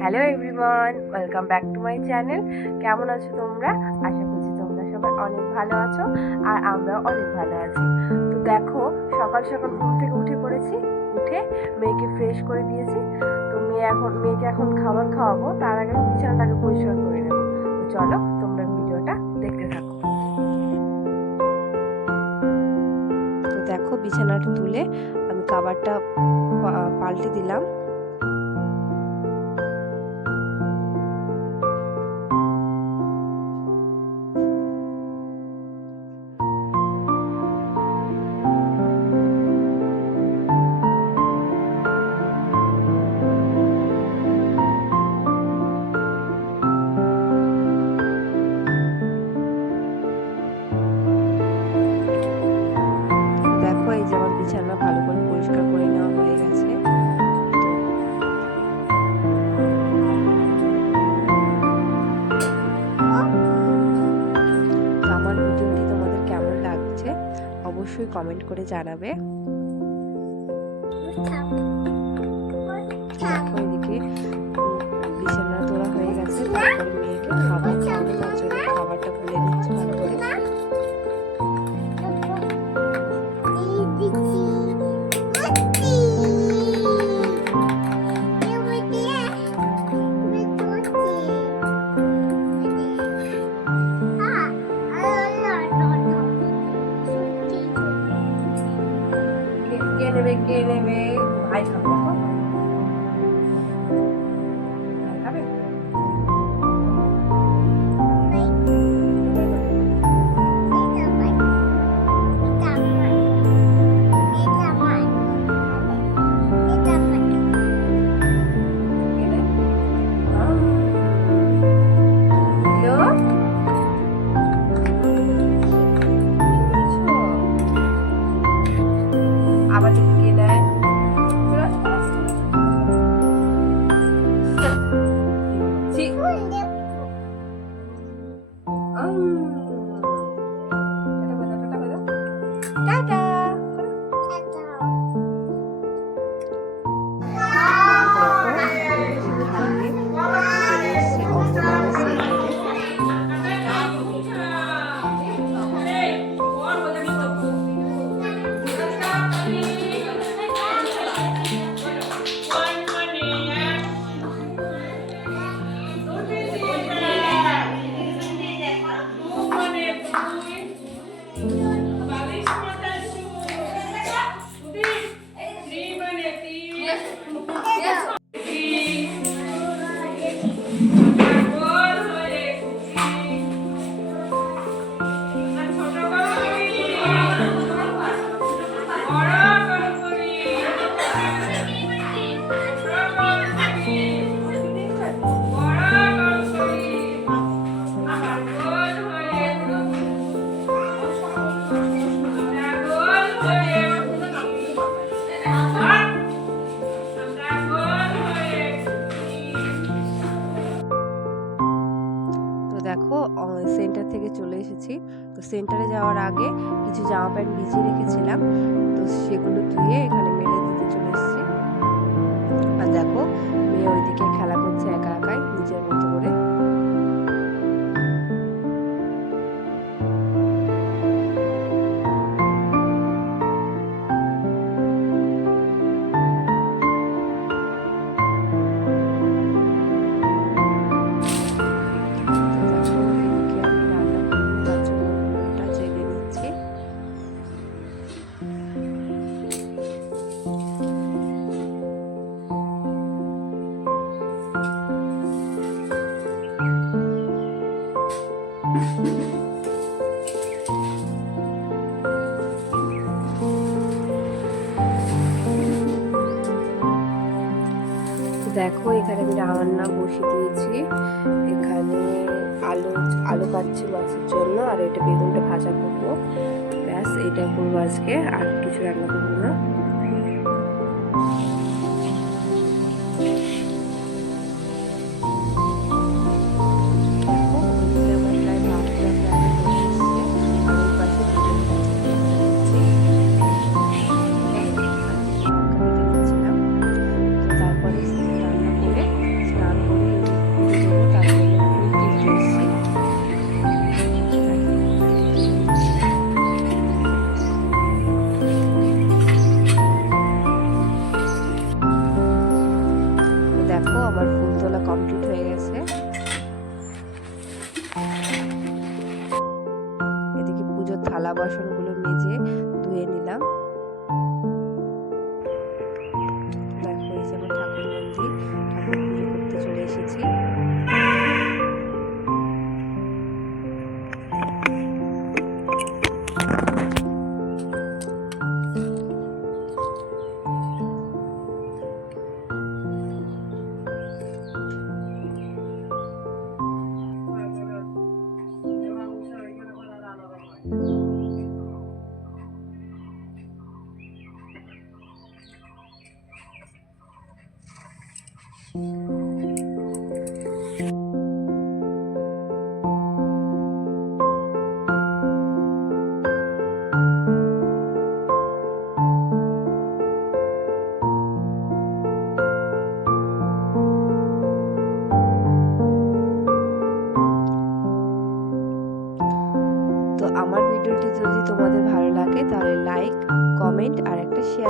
Hello everyone, welcome back to my channel. কেমন আছো তোমরা? আশা করছি তোমরা সবাই অনেক ভালো আছো আর আমরাও অনেক ভালো আছি। তো দেখো, সকাল সকাল ঘুম থেকে উঠে পড়েছি। উঠে মেয়েকে ফ্রেশ করে দিয়েছি। তো মেয়েকে এখন খাবার খাওয়াবো, তার আগে আমি বিছানাটাকে পরিষ্কার করে নেবো। তো চলো তোমরা ভিডিওটা দেখতে থাকো। তো দেখো, বিছানাটা তুলে আমি কভারটা পাল্টে দিলাম। দেখো, এই যে আমার বিছানা ভালো করে পরিষ্কার করে নেওয়া হয়ে গেছে। তো আমার ভিডিওটি তোমাদের কেমন লাগছে অবশ্যই কমেন্ট করে জানাবে। দেখো, এদিকে বিছানা তোলা হয়ে গেছে। তারপরে মেয়েকে খাবার খাওয়াবো, তার জন্য খাবারটা গুলে নিচ্ছি ভালো করে। কে নেবে ভাই খাবে? ভাই খাবে? আবার কে নেয়? টাটা। দেখো, সেন্টার থেকে চলে এসেছি। তো সেন্টারে যাওয়ার আগে কিছু জামা প্যান্ট ভিজিয়ে রেখেছিলাম, তো সেগুলো ধুয়ে এখানে মেলে দিতে চলে এসেছি। আর দেখো, মেয়ে ওইদিকে খেলা করছে একা একাই নিজের মতো করে। দেখো, এখানে আমি রান্না বসিয়ে দিয়েছি। এখানে আলু কাটছি মাছের জন্য, আর এটা বেগুনটা ভাজা করবো। ব্যাস, এইটাই করবো আজকে, আর কিছু রান্না করবো না। স্নান দেখো আমার ফুল তোলা কমপ্লিট হয়ে গেছে। এদিকে পুজোর থালা বাসনগুলো মেজে ধুয়ে নিলাম। দেখো এই যে আমার ঠাকুর মন্দির, ঠাকুর পুজো করতে চলে এসেছি। তো আমার ভিডিওটি যদি তোমাদের ভালো লাগে তাহলে লাইক, কমেন্ট আর একটা শেয়ার